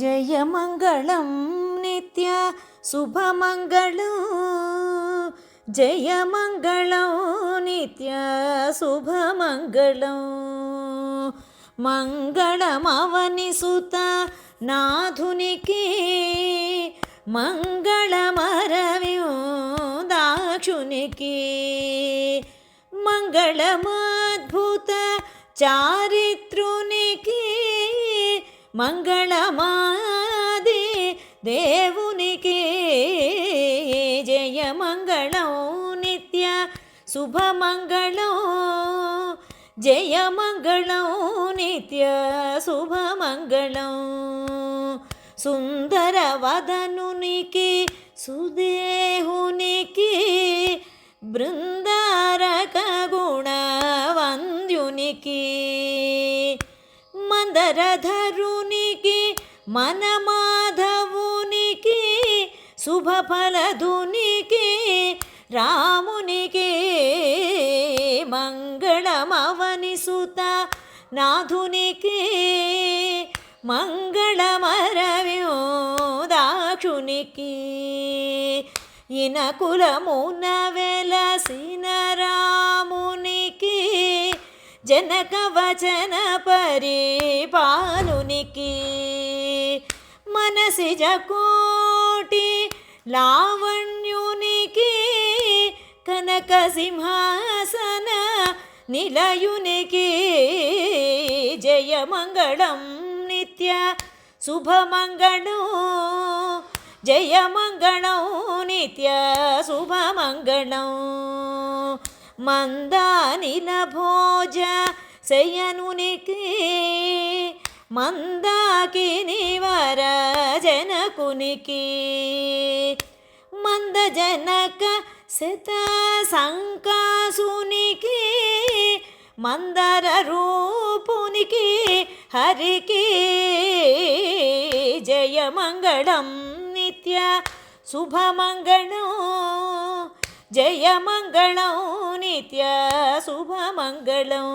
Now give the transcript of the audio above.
జయమంగళం నిత్య శుభమంగళం జయమంగళం నిత్య శుభమంగళం మంగళమవని సుత నాథునికి మంగళమరవిందాక్షునికి మంగళమద్భుత చారిత్రునికి మంగళమాది దేవునికి జయమంగళం నిత్య శుభమంగళం జయమంగళం నిత్య శుభమంగళం సుందరవదనునికి సుదేహునికి బృందారక గుణవంద్యునికి మందరధరునికి మనమాధవునికి శుభఫలధునికి రామునికి మంగళమవని సుత నాథునికి మంగళమరవిందాక్షునికి ఇనకులమున వెలసిన రామునికి జనక వచన పరిపాలునికి మనసిజ కోటి లావణ్యునికి కనక సింహాసన నిలయునికి జయమంగళం నిత్య శుభమంగళం జయమంగళం నిత్య శుభమంగళం మందానిల భోజ శయనునికి మందాకిని వర జనకునికి మందజనక శత సంకాసునికి మందర రూపునికి హరికి జయమంగళం నిత్య శుభమంగళం జయమంగళం నిత్య శుభమంగళం.